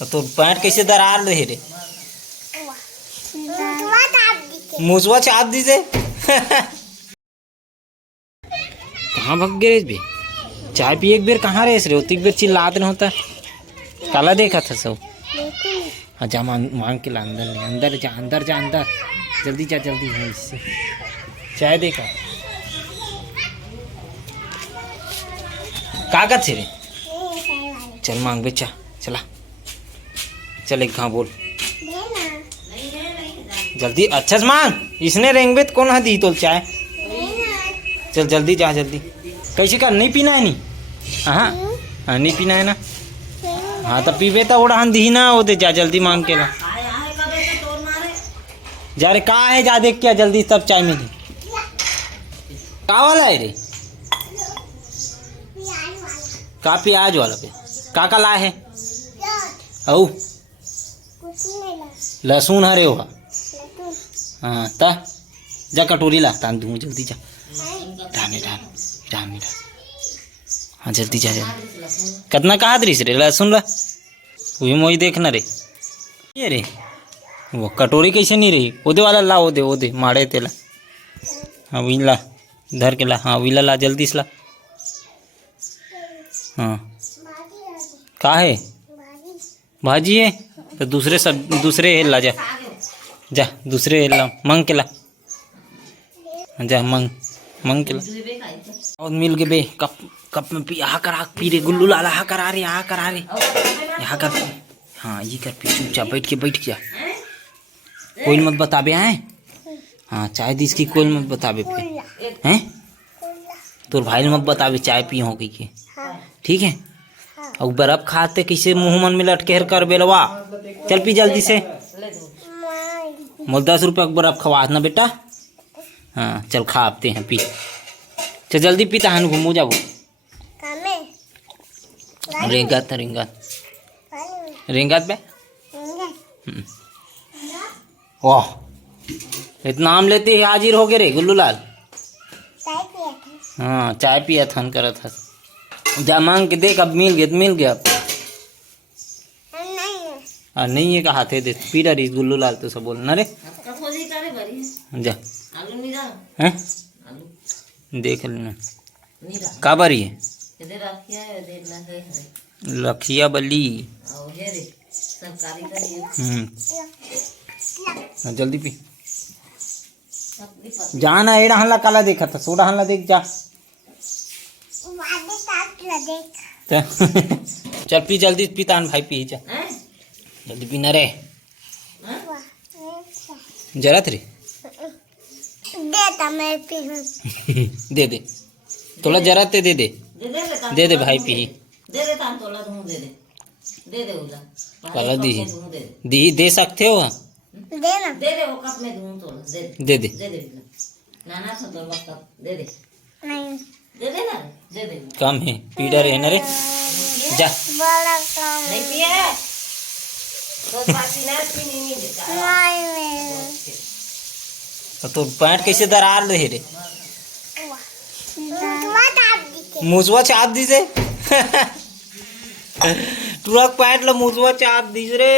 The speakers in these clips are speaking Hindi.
तो पैंट कैसे दरार रहे रे? मुसवा चाप दीजिए। कहाँ भाग गए बे? चाय पी एक बेर कहाँ रहे रे? उतनी बेर चिल्लाते नहीं होता। काला देखा था सब। हाँ जा मांग के ला, अंदर ले, अंदर जा, अंदर जा, अंदर जल्दी जा, जल्दी है इससे चाय देखा। कागज से रे चल मांग बेचा चला चल एक घा बोल जल्दी अच्छा से मांग। इसने रेंगबे तो कौन है दी तो चाय। चल जल्दी जा जल्दी। कैसे कर नहीं पीना है नहीं? हाँ हाँ नहीं पीना है ना? हाँ तो पीबे तो उड़ान दी ना वो दे जा जल्दी मांग के ला। जा रे कहाँ है जा देख क्या जल्दी तब चाय मिली। का वाला है रे? का प्याज वाला पे का ला है? औ लहसुन हरे होगा। हाँ ता जा कटोरी ला तान दूँ जल्दी जा। डाने डान डान हाँ जल्दी जा जल्दी। कितना कहा दरीस रे लहसुन ला वही मोई देखना रे। ये रे वो कटोरी कैसे नहीं रही? ओदे वाला ला ओदे माड़े तेला। हाँ वही ला धर के ला। हाँ वही ला जल्दी से ला। हाँ का है भाजी है तो दूसरे ला जा जा दूसरे ला मंग के ला जा मंग के ला। और मिल के बे कप कप में पी यहाँ कर पी रे गुल्लू लाला यहाँ करा रे यहाँ कर। हाँ ये कर पी चुपचाप बैठ जा। कोई मत बताबे हैं। हाँ चाय दी इसकी कोई मत बताबे पे हैं। तोर भाई मत बताबे चाय पी हो गई के ठीक है। और बर्फ खाते कैसे मुंह मन में लटके कर बेलवा। चल पी जल्दी से। मोल 10 रुपया बर्फ खवा ना बेटा। हाँ चल खा आते हैं पी। चल जल्दी पी तहन घूमू जाबो। रेंगत पे वाह इतना आम लेते ही हाजिर हो गए रे गुल्लू लाल। हाँ चाय पिया था करा था। जा मांग के देख अब मिल गया अब। नहीं है का हाथे दे पी रही गुल्लू लाल तो सब बोलना रे। जा हैं देख लेना का बारी है लखिया बली। जल्दी पी जाना एड़ा हल्ला काला देखा था सोडा हल्ला देख जा। चल पी जल्दी पी तान भाई पी जा जल्दी पीना रे जरा रे दे तोला जरा ते दे भाई पी काला दी दे सकते हो। दे वो कप में दूं तो दे नाना तो कप दे ना दे कम है पीड़ा रहे ना रे जा बड़ा कम नहीं पिए तो बाती ना नहीं देता। तो पैंट कैसे दरार रहे रे? मुसवा चाप दीजिए। ट्रक पैंट ला मुसवा चाप दीज रे।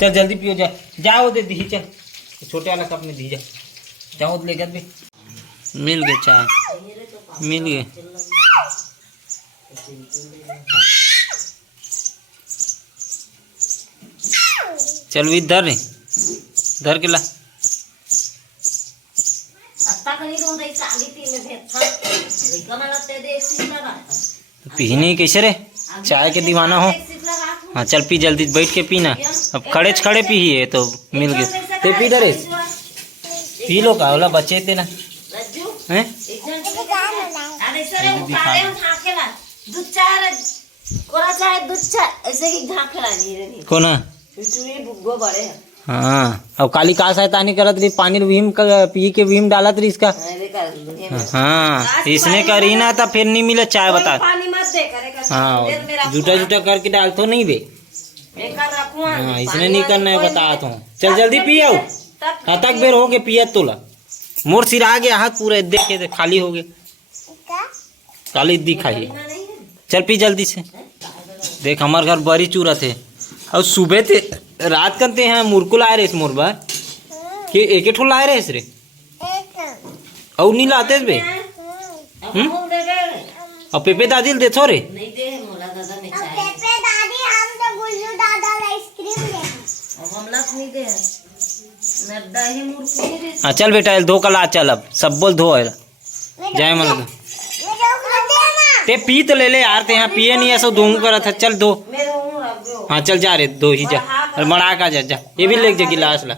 चल जल्दी पियो जा जाओ दे दी चल छोटे वाला कप में दी जा जाओ लेकर भी मिल गए चाय मिल गए। चल भी धर के ला पीने कैसे रे चाय के दीवाना हो। हाँ चल पी जल्दी बैठ के पीना। अब खड़े पी है तो मिल गए ते पी डरे पी लो का बोला बचे थे ना हैं कोना हाँ अब काली का शैतानी करत रही पानी भीम पी के भीम डालत रही इसका। हाँ इसने करी ना तो फिर नहीं मिले चाय बता। हाँ झूठा करके डाल तो नहीं बे। हाँ इसने नहीं करना है बता तो। चल जल्दी पियो हाँ तक बेर हो गए पिया तोला मोर सिर आ गया हाथ पूरा देखे खाली हो गए। काली दिखाई। चल पी जल्दी से। देख हमारे घर बड़ी चूरत है और सुबह थे रात करते हैं मुरकुल आए रहे मोरबा कि एक ठो लाए रहे रे और नहीं लाते बे। और पेपे दादी दे थो रे हाँ चल बेटा धो कला चल अब सब बोल धो जय मन ते पी तो ले यार ते यहाँ पिए नहीं ऐसा दो करा था चल दो हाँ चल जा रे दो ही जा मड़ा का जा ये भी ले जा गिलास ला।